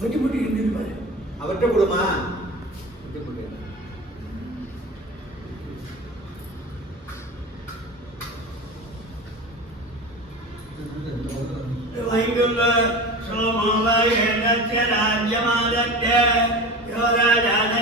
வெட்டி முட்டி இருந்திருப்பாரு. அவர்கிட்ட கொடுமா வைகுண்ட சோமவாய ராஜ்யமாதத்ய யோராஜானோ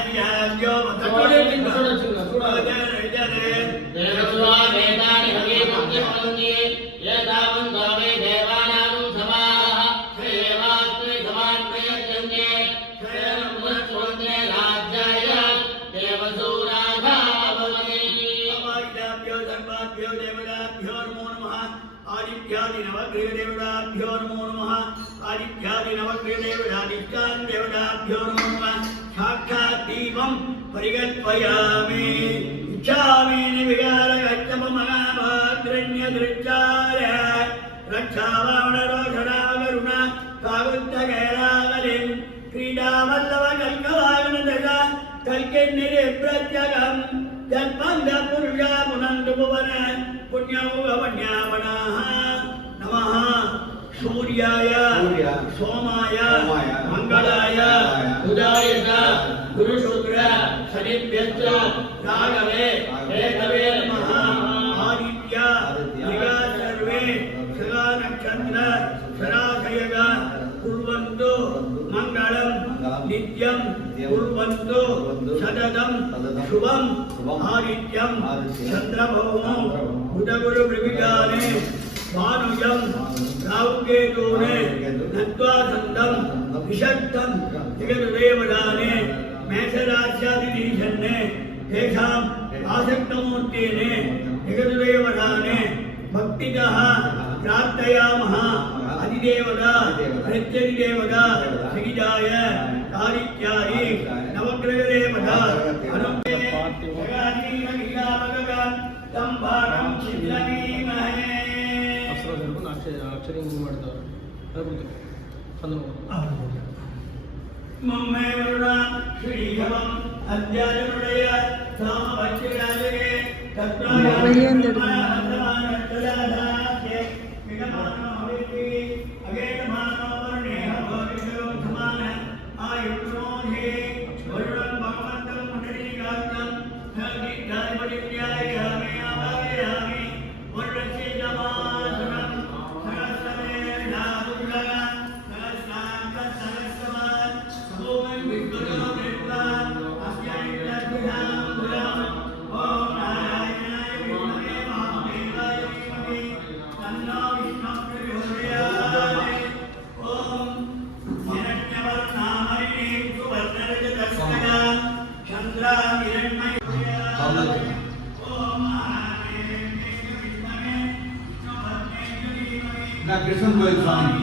आदित्यादिनवग्रहदेवताभ्यो नमो नमः आदित्यादिनवग्रहदेवतादित्यादिदेवताभ्यो नमो नमः साक्षात् दीपं परिकल्पयामि इच्छामि निविकारगच्छपमहाभाग्रण्यदृच्छाय रक्षावामणरोषणावकरुणा काकुत्तकैलावलिं क्रीडावल्लभकल्कवागनदशा कल्किन्निरे प्रत्यगं जल्पन्दपुरुषा पुनन्दुभुवन पुण्यमुखवन्यावनाः नमः सूर्याय सोमाय मंगलाय बुधाय गुरुशुक्र शनिभ्यश्च राघवे केतवे नमः आदित्य दिगा सर्वे सदा नक्षत्र सराशयग कुर्वन्तु मंगलं नित्यं कुर्वन्तु सततं शुभं आदित्यं चन्द्रभौमो बुधगुरु विविधाने भानुजं राहुकेतूने नत्वासन्दं विषक्तं जगद्देवदाने मेषराश्यादिनीशन्ने तेषाम् आसक्तमूर्तेने जगद्देवदाने भक्तितः प्रार्थयामः अधिदेवता प्रत्यधिदेवता सहिताय आदित्याय नवग्रहदेवता अनुग्रहे जगाधीमहिलाभगवा तं भागं छिद्रमीमहे अक्षरी मूव ಮಾಡ್ತಾರೆ ಅದು मम्मे वरुणा श्रीहवं अद्यानुदय सामवच्चिराजगे तत्रायन्दमानतलादास्य विगमानो हविति अगेतमानो वर्णेह भविष्यो समान आयुष्णोधे वरुणं भगवन्तं मुनिकान्तं नदीधायपरित्याय यामे आवाहयामि वर्णस्य जमासनं सहस्रमे नादुर्गा कृष्ण गोविंद स्वामी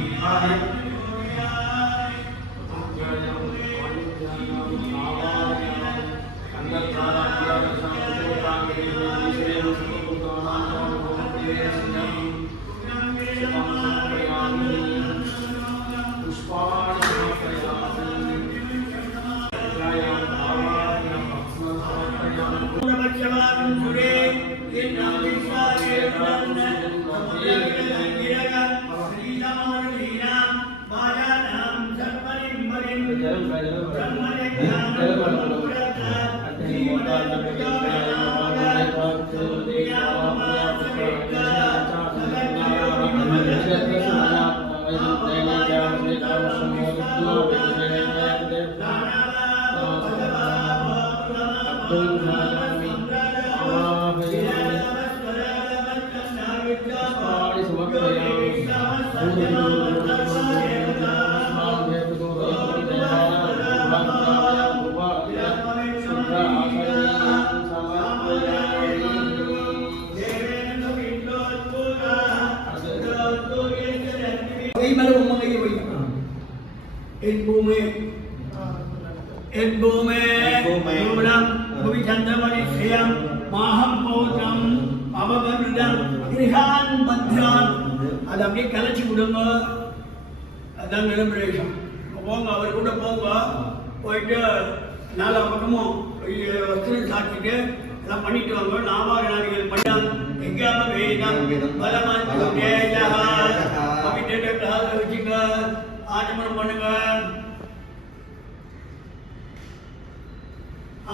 அது அப்படியே கலைச்சி விடுங்க. அதான் நிலப்பிரவேசம். போங்க, அவர் கூட போங்க. போயிட்டு நாலா பக்கமும் வஸ்திரம் சாப்பிட்டு எல்லாம் பண்ணிட்டு வாங்க. நாமாகநாதிகள் பண்ணாங்க. எங்காம வேதம் பலமன் அப்படின்ட்டு வச்சுக்க. ஆச்சமனம் பண்ணுங்க.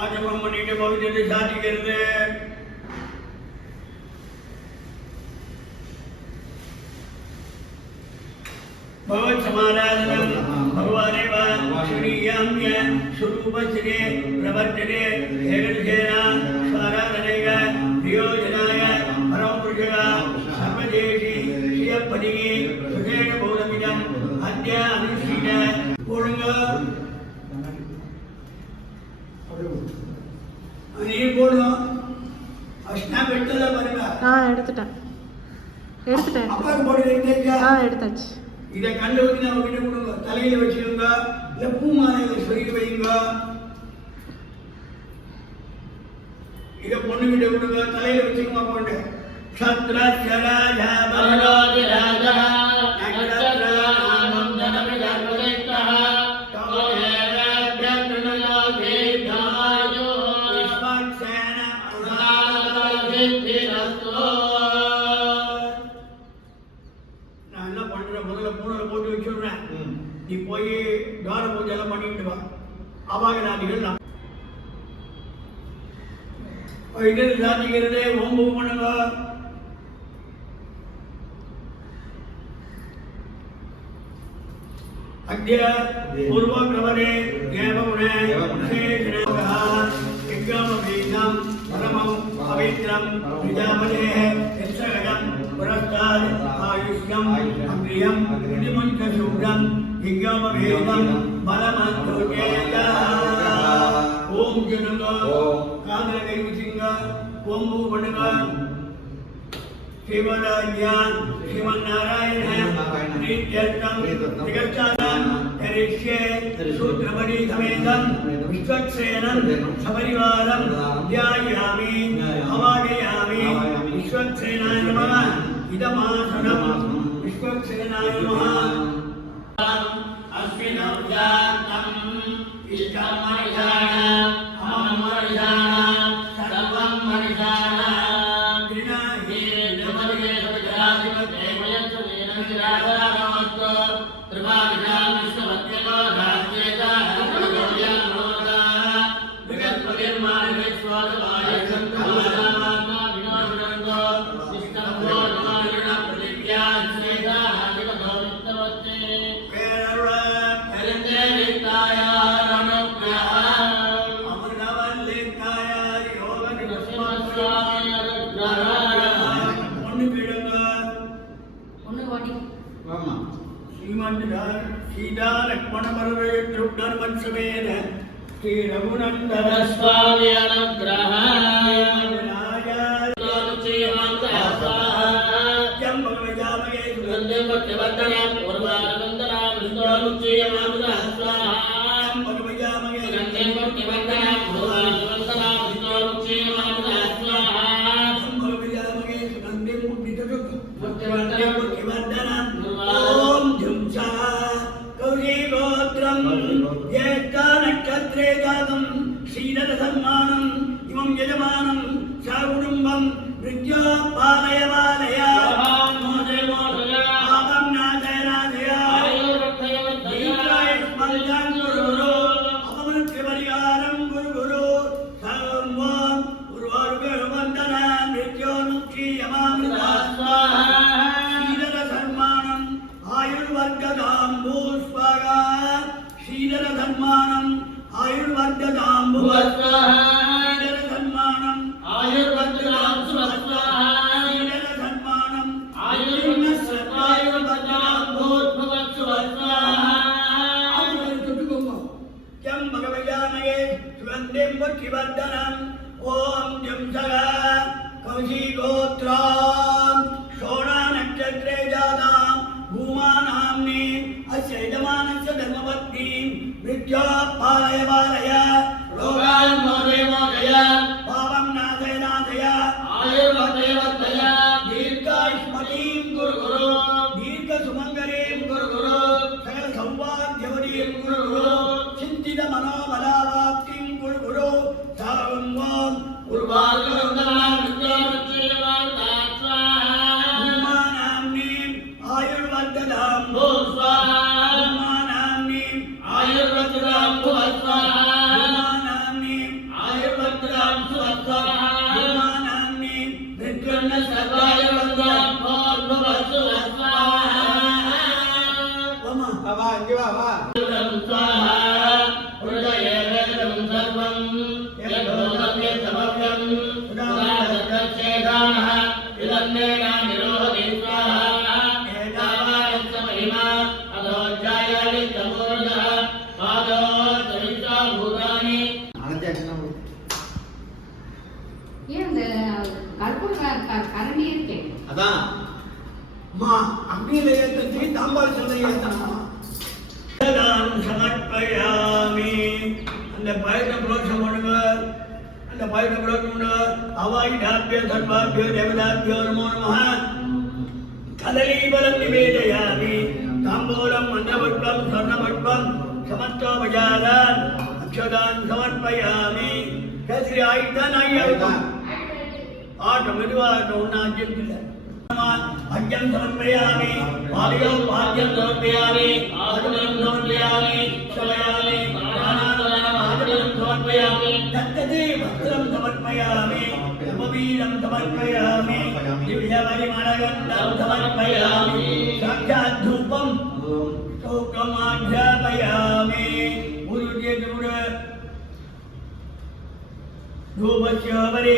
ஆச்சமனம் பண்ணிட்டு பவித்திரத்தை சாதிக்கிறது. भगवत समाराधनम भगवानेव श्रीयाम्य स्वरूपस्थिते प्रवर्तते हेगणसेना स्वाराधनेग प्रयोजनाय परमपुरुषः सर्वदेशी श्रियपदिगे सुखेन बोधमिदम् अद्य अनुष्ठित पूर्णग நீர் போடுவோம். ஸ்னாப் எடுத்ததா பாருங்க. எடுத்துட்டேன். அப்பாக்கு போடுறீங்க. எடுத்தாச்சு. இதை கண்டு வந்து நம்ம கிட்ட கொடுங்க. தலையில வச்சுக்கோங்க, இல்ல பூ மாலையில சொருகி வைங்க. இதை பொண்ணு கிட்ட கொடுங்க, தலையில வச்சுக்கோங்க. போட்டு நீ போய் துவார பூஜை எல்லாம் பண்ணிட்டு வா. அபாகநாதிகள் இது சாதிக்கிறது. ஓம் பூ பண்ணுங்க. अद्य पूर्वप्रवरे एवमुने विश्वेशनोगः परमं पवित्रं प्रजापतेः यक्षगं पुरस्ताद् आयुष्यम् अग्रियं प्रतिमुञ्चशूद्रं यज्ञोपवेदं बलमस्तुतेयः ओम जनंग कादल कैवचिंग ओम भूपणग शिवराज्ञान श्रीमन्नारायण नित्यर्थं जगच्चादं करिष्ये सूत्रपदी समेतं विश्वक्सेनं सपरिवारं ध्यायामि अवागयामि विश्वक्सेनाय नमः इदमासनं विश्वक्सेनाय नमः अस्मिन् अव्यात्तं इष्टं मनिषाणाम् अहं मनिषाणां सर्वं मनिषाणां सीता लक्ष्मण बलदेव समेत श्री रघुनंदन स्वामी अनुग्रह सम्मानं इमं यजमानं साकुटुम्बं वृद्ध्या पालय पालय पापं नाशय नाशय दीर्घायुष्मन्तं कुरु गुरु अपमृत्युपरिहारं कुरु गुरु सर्वं उर्वारुकवन्दना मृत्योन्मुक्षीयमामृता स्वाहा श्रीधरसन्मानम् आयुर्वर्गदां भूस्वाहा श्रीधरसन्मानम् आयुर्वर्धदां भुवस्वाहा श्रीधरसन्मानम् आयुर्वर्धदां सुवस्वाहा श्रीधरसन्मानम् आयुर्वर्धदां भूस्वाहा जं भगवयामये सुगन्धिं पुष्टिवर्धनम् ॐ जं सगा कौशिकोत्रां शोणानक्षत्रे जातां भूमानाम्नि अस्य यजमानस्य धर्मपत्नीं वृद्ध्या पालय पालय रोगान् मोदय मोदय पापं नाशय नाशय आयुर्वर्धय वर्धय दीर्घायुष्मतीं कुरु गुरु दीर्घसुमङ्गलीं कुरु गुरु सकल सौभाग्यवतीं कुरु गुरु चिन्तित मनोबलावाप्तिं कुरु गुरु सर्वं उर्वारुकवन्दना भूमानाम्नि आयुर्वर्धदां भूस्वाहा ஓகே வா வா அதான் அம்மா அக்னியில ஏற்றி தாம்பால் சொல்ல ஏற்றணும் சமர்ப்பயாமி அந்த பயத்தை புரோஷம் பண்ணுங்க அந்த பயத்தை புரோஷம் பண்ணுங்க அவாயுதாபியோ சர்வாபியோ தேவதாபியோ நமோ நம கதலீபலம் நிவேதயாமி தாம்பூலம் மண்டபட்பம் சொர்ணபட்பம் சமஸ்தோபஜாதான் அக்ஷதான் சமர்ப்பயாமி கேசரி ஆயுதான் ஆகியிருக்கும் ஆட்டம் மெதுவாக ஒன்றும் அஜென்ட் अज्ञं समर्पयामि पादयों पाद्यं समर्पयामि आत्मनं समर्पयामि समयामि प्राणानामाजनं समर्पयामि तत्तदे वस्त्रं समर्पयामि उपवीरं समर्पयामि दिव्यपरिमलगन्धं समर्पयामि साक्षात् धूपं स्तोत्रमाध्यापयामि धूपस्य वरे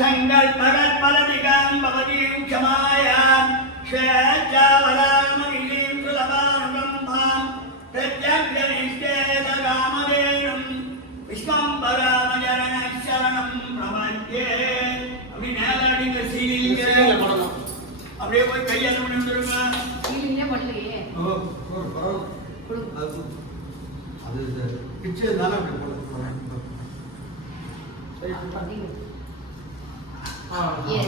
संकल्परत्फलदिकां भवतीं क्षमायां श्वेतावरामगिरिं सुलभानुकम्पां प्रत्यग्रनिष्ठेतकामधेनुं विश्वम्भरामजनशरणं प्रपद्ये அப்படி நேரடிங்க சீலிங்க அப்படியே போய் கையால பண்ணிடுங்க சீலிங்க பண்ணலையே ஓ அது பிச்சை தான அப்படி போடுறேன் Yes.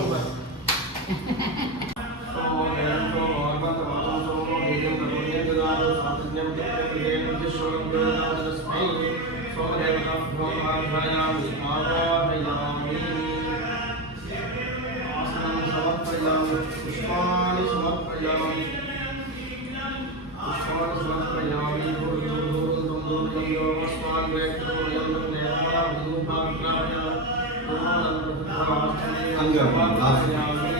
அங்க